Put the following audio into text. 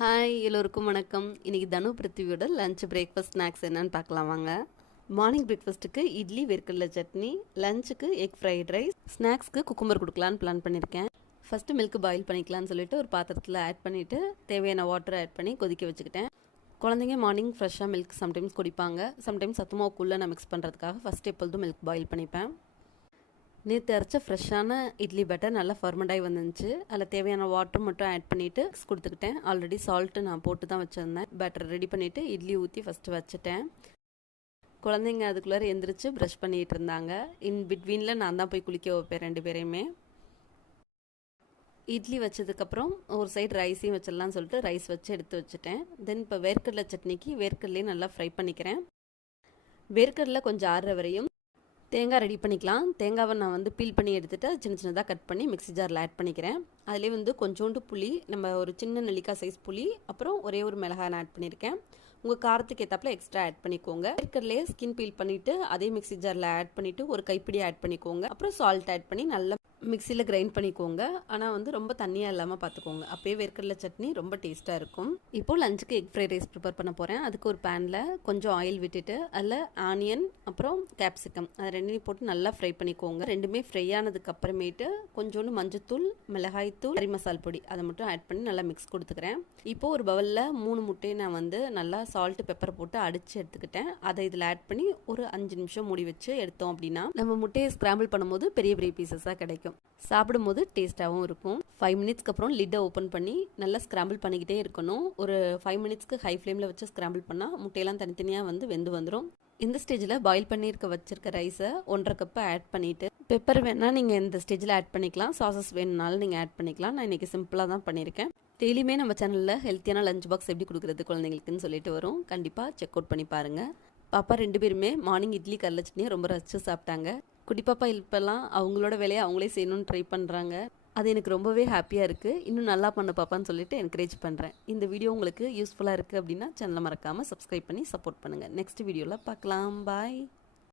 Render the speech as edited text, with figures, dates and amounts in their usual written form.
Hi எல்லோருக்கும் வணக்கம். இன்றைக்கி தனு பிருத்திவியோட லஞ்ச் பிரேக்ஃபாஸ்ட் ஸ்நாக்ஸ் என்னன்னு பார்க்கலாம் வாங்க. மார்னிங் பிரேக்ஃபாஸ்ட்டுக்கு இட்லி வேர்க்கடலை சட்னி, லஞ்சுக்கு எக் ஃப்ரைட் ரைஸ், ஸ்நாக்ஸ்க்கு குக்கும்பர் கொடுக்கலான்னு பிளான் பண்ணியிருக்கேன். ஃபஸ்ட்டு மில்க் பாயில் பண்ணிக்கலான்னு சொல்லிட்டு ஒரு பாத்திரத்தில் ஆட் பண்ணிவிட்டு தேவையான வாட்டர் ஆட் பண்ணி கொதிக்க வச்சுக்கிட்டேன். குழந்தைங்க மார்னிங் ஃப்ரெஷ்ஷாக மில்க் சம்டைம்ஸ் குடிப்பாங்க. சம்டைம்ஸ் சத்துமாவுக்குள்ளே நான் மிக்ஸ் பண்ணுறதுக்காக ஃபஸ்ட்டு எப்பொழுதும் மில்க் பாயில் பண்ணிப்பேன். நேற்று அரைச்ச ஃப்ரெஷ்ஷான இட்லி பேட்டர் நல்லா ஃபர்மெண்ட் ஆகி வந்துருந்துச்சு. அதில் தேவையான வாட்டர் மட்டும் ஆட் பண்ணிவிட்டு மிக்ஸ் கொடுத்துக்கிட்டேன். ஆல்ரெடி சால்ட்டு நான் போட்டு தான் வச்சுருந்தேன். பேட்டர் ரெடி பண்ணிவிட்டு இட்லி ஊற்றி ஃபஸ்ட்டு வச்சுட்டேன். குழந்தைங்க அதுக்குள்ளே எந்திரிச்சு ப்ரஷ் பண்ணிகிட்டு இருந்தாங்க. இன் பிட்வீனில் நான் தான் போய் குளிக்க வைப்பேன் ரெண்டு பேரையுமே. இட்லி வச்சதுக்கப்புறம் ஒரு சைடு ரைஸையும் வச்சிடலான்னு சொல்லிட்டு ரைஸ் வச்சு எடுத்து வச்சுட்டேன். தென் இப்போ வேர்க்கடலை சட்னிக்கு வேர்க்கடலையும் நல்லா ஃப்ரை பண்ணிக்கிறேன். வேர்க்கடலை கொஞ்சம் ஆறுற வரையும் தேங்காய் ரெடி பண்ணிக்கலாம். தேங்காவை நான் பீல் பண்ணி எடுத்துகிட்டு சின்ன சின்னதாக கட் பண்ணி மிக்ஸி ஜாரில் ஆட் பண்ணிக்கிறேன். அதிலே கொஞ்சோண்டு புளி, நம்ம ஒரு சின்ன நெல்லிக்காய் சைஸ் புளி, அப்புறம் ஒரே ஒரு மிளகாய் ஆட் பண்ணியிருக்கேன். உங்கள் காரத்துக்கு ஏற்றாப்புல எக்ஸ்ட்ரா ஆட் பண்ணிக்கோங்க. வேர்க்கடலையே ஸ்கின் பீல் பண்ணிவிட்டு அதே மிக்ஸி ஜாரில் ஆட் பண்ணிவிட்டு ஒரு கைப்பிடி ஆட் பண்ணிக்கோங்க. அப்புறம் சால்ட் ஆட் பண்ணி நல்லா மிக்சியில் கிரைண்ட் பண்ணிக்கோங்க. ஆனால் ரொம்ப தண்ணியாக இல்லாமல் பார்த்துக்கோங்க. அப்போயே வேர்க்கடலை சட்னி ரொம்ப டேஸ்ட்டாக இருக்கும். இப்போது லஞ்சுக்கு எக் ஃப்ரைட் ரைஸ் ப்ரிப்பேர் பண்ண போகிறேன். அதுக்கு ஒரு பேனில் கொஞ்சம் ஆயில் விட்டுட்டு அதில் ஆனியன் அப்புறம் கேப்சிகம் அது ரெண்டையும் போட்டு நல்லா ஃப்ரை பண்ணிக்கோங்க. ரெண்டுமே ஃப்ரை ஆனதுக்கு அப்புறமேட்டு கொஞ்சோண்டு மஞ்சத்தூள், மிளகாய்த்தூள், கறி மசால் பொடி அதை மட்டும் ஆட் பண்ணி நல்லா மிக்ஸ் கொடுத்துக்கிறேன். இப்போது ஒரு பவுலில் 3 முட்டையை நான் நல்லா சால்ட்டு பெப்பர் போட்டு அடித்து எடுத்துக்கிட்டேன். அதை இதில் ஆட் பண்ணி ஒரு 5 நிமிஷம் மூடி வச்சு எடுத்தோம் அப்படின்னா நம்ம முட்டையை ஸ்க்ராம்பிள் பண்ணும்போது பெரிய பெரிய பீசஸாக கிடைக்கும். சாப்பிடும் போது டேஸ்ட்டாகவும் இருக்கும். 5 மினிட்ஸ்க்கு அப்புறம் லிட்டை ஓப்பன் பண்ணி நல்லா ஸ்க்ராம்பிள் பண்ணிக்கிட்டே இருக்கணும். ஒரு 5 மினிட்ஸ்க்கு ஹை ஃப்ளேமில் வச்சு ஸ்க்ராம்பிள் பண்ணால் முட்டையெல்லாம் தனித்தனியாக வெந்து வந்துடும். இந்த ஸ்டேஜில் பாயில் பண்ணியிருக்க வச்சிருக்க ரைஸை 1.5 கப்பு ஆட் பண்ணிவிட்டு, பெப்பர் வேணால் நீங்கள் இந்த ஸ்டேஜில் ஆட் பண்ணிக்கலாம், சாசஸ் வேணுனாலும் நீங்கள் ஆட் பண்ணிக்கலாம். நான் இன்றைக்கி சிம்பிளாக தான் பண்ணியிருக்கேன். டெய்லியுமே நம்ம சேனலில் ஹெல்த்தியான லஞ்ச் பாக்ஸ் எப்படி கொடுக்குறது குழந்தைங்களுக்குன்னு சொல்லிட்டு வரும். கண்டிப்பாக செக் அவுட் பண்ணி பாருங்கள். பாப்பா 2 பேருமே மார்னிங் இட்லி கடலை சட்னியை ரொம்ப ரசித்து சாப்பிட்டாங்க. குட்டி பாப்பா இப்போல்லாம் அவங்களோட வேலையை அவங்களே செய்யணும்னு ட்ரை பண்ணுறாங்க. அது எனக்கு ரொம்பவே ஹாப்பியாக இருக்குது. இன்னும் நல்லா பண்ண பாப்பான்னு சொல்லிட்டு என்கரேஜ் பண்ணுறேன். இந்த வீடியோ உங்களுக்கு யூஸ்ஃபுல்லாக இருக்குது அப்படின்னா சேனலை மறக்காமல் சப்ஸ்கிரைப் பண்ணி சப்போர்ட் பண்ணுங்கள். நெக்ஸ்ட் வீடியோவில் பார்க்கலாம். பாய்.